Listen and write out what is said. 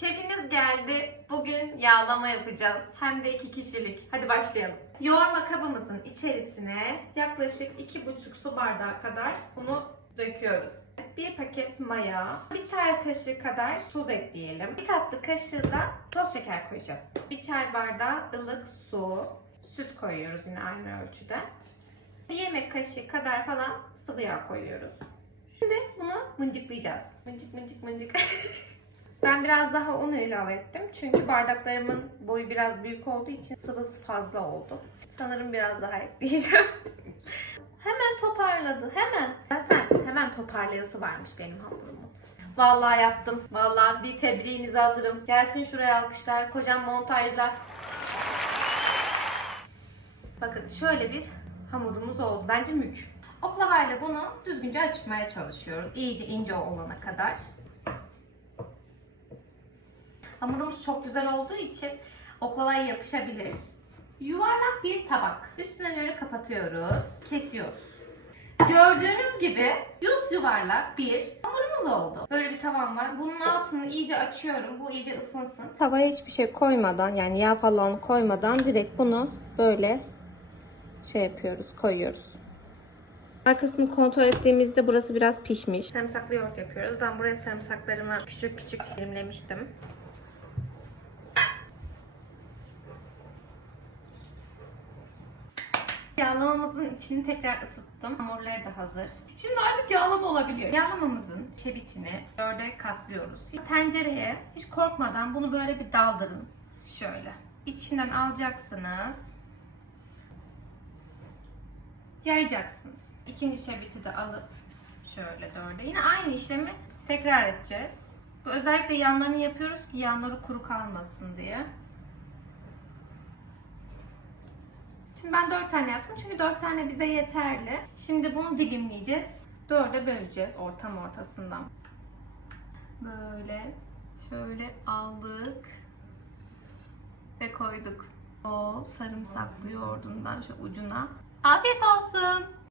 Şefiniz geldi. Bugün yağlama yapacağız. Hem de iki kişilik. Hadi başlayalım. Yoğurma kabımızın içerisine yaklaşık 2,5 su bardağı kadar bunu döküyoruz. Bir paket maya, bir çay kaşığı kadar tuz ekleyelim. Bir tatlı kaşığı da toz şeker koyacağız. Bir çay bardağı ılık su, süt koyuyoruz yine aynı ölçüde. Bir yemek kaşığı kadar falan sıvı yağ koyuyoruz. Şimdi bunu mıncıklayacağız. Mıncık mıncık mıncık. ben biraz daha un ilave ettim. Çünkü bardaklarımın boyu biraz büyük olduğu için sıvısı fazla oldu. Sanırım biraz daha ekleyeceğim. hemen toparladı. Hemen. Zaten hemen toparlayası varmış benim hamurumun. Vallahi yaptım. Vallahi bir tebriğinizi alırım. Gelsin şuraya alkışlar. Kocam montajlar. Bakın şöyle bir hamurumuz oldu. Bence mük. Oklavayla bunu düzgünce açmaya çalışıyoruz. İyice ince olana kadar. Hamurumuz çok güzel olduğu için oklavaya yapışabilir. Yuvarlak bir tabak. Üstüne göre kapatıyoruz. Kesiyoruz. Gördüğünüz gibi yüz yuvarlak bir hamurumuz oldu. Böyle bir tavam var. Bunun altını iyice açıyorum. Bu iyice ısınsın. Tavaya hiçbir şey koymadan yani yağ falan koymadan direkt bunu böyle şey yapıyoruz, koyuyoruz. Arkasını kontrol ettiğimizde burası biraz pişmiş. Sarımsaklı yoğurt yapıyoruz. Ben buraya sarımsaklarımı küçük küçük dilimlemiştim. Yağlamamızın içini tekrar ısıttım. Hamurları da hazır. Şimdi artık yağlama olabiliyor. Yağlamamızın şebitini dörde katlıyoruz. Tencereye hiç korkmadan bunu böyle bir daldırın. Şöyle. İçinden alacaksınız. Yayacaksınız. İkinci şebiti de alıp şöyle dörde. Yine aynı işlemi tekrar edeceğiz. Bu özellikle yanlarını yapıyoruz ki yanları kuru kalmasın diye. Şimdi ben dört tane yaptım çünkü dört tane bize yeterli. Şimdi bunu dilimleyeceğiz. Dörde böleceğiz ortam ortasından. Böyle şöyle aldık ve koyduk. O sarımsaklı yoğurdundan şu ucuna. Afiyet olsun.